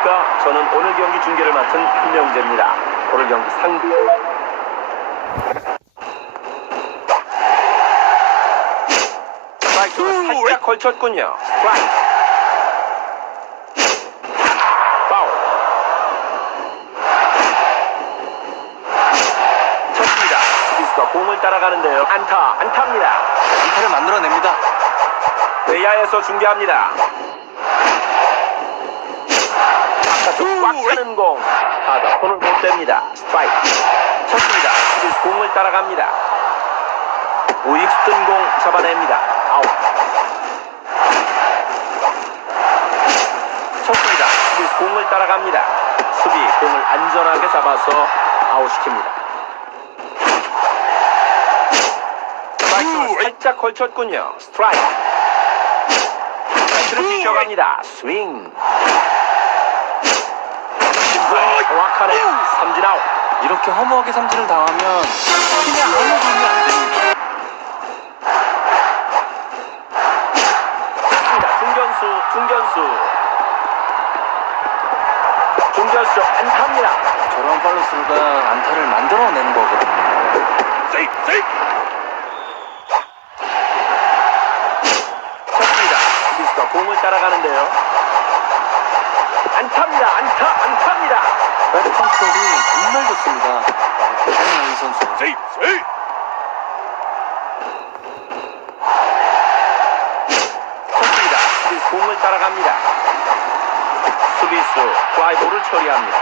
안녕하십니까. 저는 오늘 경기 중계를 맡은 김명재입니다. 오늘 경기 스트라이크를 살짝 걸쳤군요. 스트라이크. 파울. 쳤습니다. 수비수가 공을 따라가는데요. 안타입니다. 안타를 만들어냅니다. 외야에서 중계합니다. 바깥쪽 꽉 차는 공. 타자 손을 못 댑니다. 스트라이크. 쳤습니다. 수비수 공을 따라갑니다. 우익수 뜬 공 잡아냅니다. 아웃. 쳤습니다. 수비수 공을 따라갑니다. 수비 공을 안전하게 잡아서 아웃시킵니다. 스트라이크를 살짝 걸쳤군요. 스트라이크. 스트라이크를 비껴갑니다. 스윙. 정확하네요. 삼진 아웃. 이렇게 허무하게 삼진을 당하면 팀에 아무 도움이 안 됩니다. 좋습니다. 중견수 쪽 안타입니다. 저런 팔로스루가 안타를 만들어내는 거거든요. 쳤습니다. 수비수가 공을 따라가는데요. 안타입니다. 안타입니다. 배트 컨트롤이 정말 좋습니다. 대단한 이 선수. 쳤습니다. 수비수 공을 따라갑니다. 수비수 플라이볼을 처리합니다.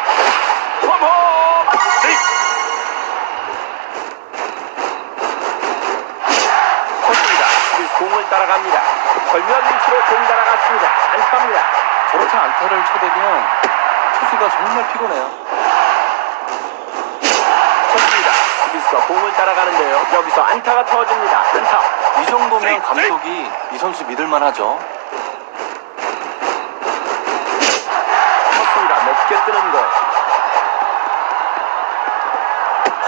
홈! 쳤습니다. 수비수 공을 따라갑니다. 절묘한 위치로 공 따라갔습니다. 안타입니다. 저렇게 안타를 쳐대면 투수가 정말 피곤해요. 쳤습니다. 수비수가 공을 따라가는데요. 여기서 안타가 터집니다. 안타. 이 정도면 감독이 이 선수 믿을만 하죠. 쳤습니다. 높게 뜨는 공.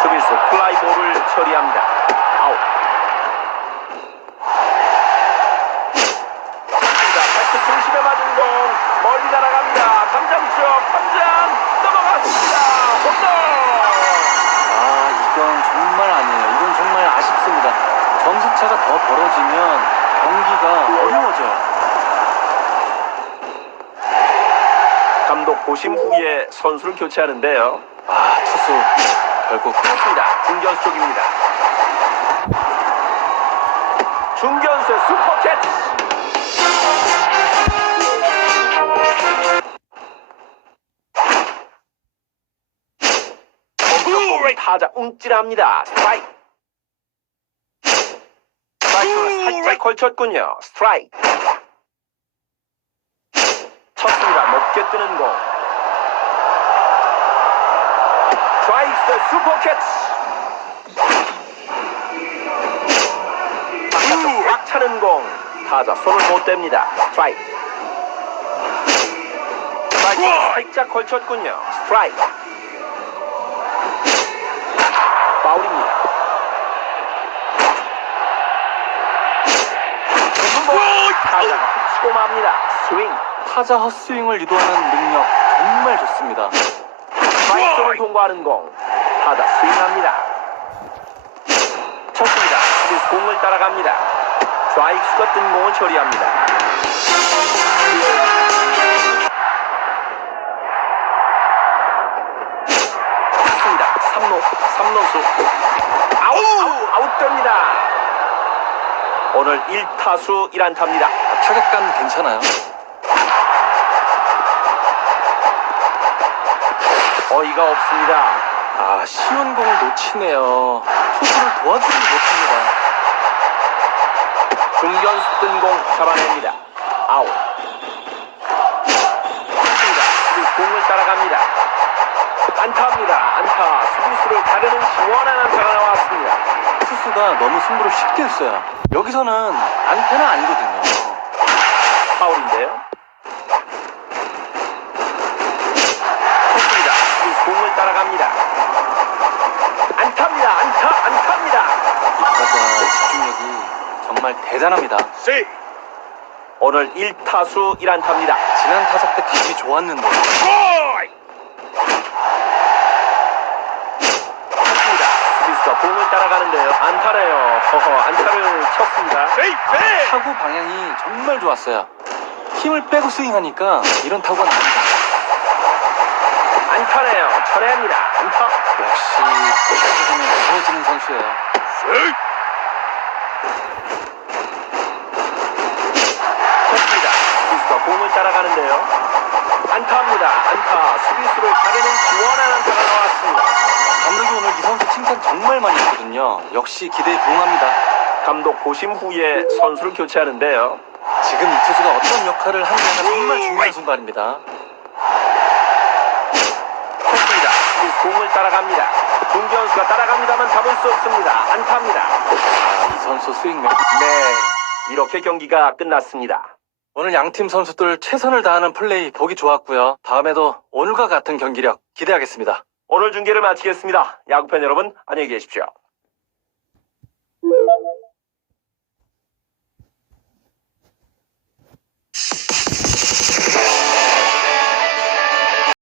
수비수 플라이볼을 처리합니다. 아웃. 쳤습니다. 발끝 중심에 맞은 공. 멀리 날아갑니다. 담장 쪽 담장 넘어갔습니다. 홈런. 이건 정말 아니에요. 이건 정말 아쉽습니다. 점수차가 더 벌어지면 경기가 어려워져요. 감독 고심 후에 선수를 교체하는데요. 투수 결국 그렇습니다. 중견수 쪽입니다. 중견수의 슈퍼캐치. 타자 움찔합니다. 스트라이크. 스트라이크를 살짝 걸쳤군요. 스트라이크. 쳤습니다. 높게 뜨는 공. 스트라이크 슈퍼캐치. 바깥쪽 꽉 차는 공. 타자 손을 못 댑니다. 스트라이크. 스트라이크를 살짝 걸쳤군요. 스트라이크. 파울입니다. 타자가 헛치고 맙니다. 스윙. 타자 헛스윙을 유도하는 능력 정말 좋습니다. 스트라이크를 통과하는 공. 타자 스윙합니다. 쳤습니다. 수비수 공을 따라갑니다. 스트라이크가 뜬 공을 처리합니다. 쳤습니다. 3루수 아웃됩니다. 오늘 1타수 1안타입니다. 타격감 괜찮아요. 어이가 없습니다. 쉬운 공을 놓치네요. 투수를 도와주지 못합니다. 중견수 뜬 공 잡아냅니다. 아웃. 쳤습니다. 수비수 공을 따라갑니다. 안타입니다. 안타. 수비수를 가르는 시원한 안타가 나왔습니다. 투수가 너무 승부를 쉽게 했어요. 여기서는 안타는 아니거든요. 파울인데요. 쳤습니다. 수비수 공을 따라갑니다. 안타입니다. 안타입니다. 타자 집중력이 정말 대단합니다. 오늘 1타수 1안타입니다. 지난 타석 때 감이 좋았는데 쳤습니다. 수비수가 공을 따라가는데요. 안타네요. 안타를 쳤습니다. 타구 방향이 정말 좋았어요. 힘을 빼고 스윙하니까 이런 타구가 나옵니다. 안타네요. 철회합니다. 안타. 역시 타구는 무서워지는 선수예요. 쳤습니다. 수비수가 공을 따라가는데요. 안타입니다. 안타. 수비수를 가르는 시원한 안타가 나왔습니다. 감독이 오늘 이 선수 칭찬 정말 많이 했거든요. 역시 기대에 부응합니다. 감독 고심 후에 선수를 교체하는데요. 지금 이 투수가 어떤 역할을 하느냐가 정말 중요한 순간입니다. 쳤습니다. 수비수 공을 따라갑니다. 중견수가 따라갑니다만 잡을 수 없습니다. 안타입니다. 이 선수 스윙 매 네, 이렇게 경기가 끝났습니다. 오늘 양팀 선수들 최선을 다하는 플레이 보기 좋았고요. 다음에도 오늘과 같은 경기력 기대하겠습니다. 오늘 중계를 마치겠습니다. 야구팬 여러분, 안녕히 계십시오.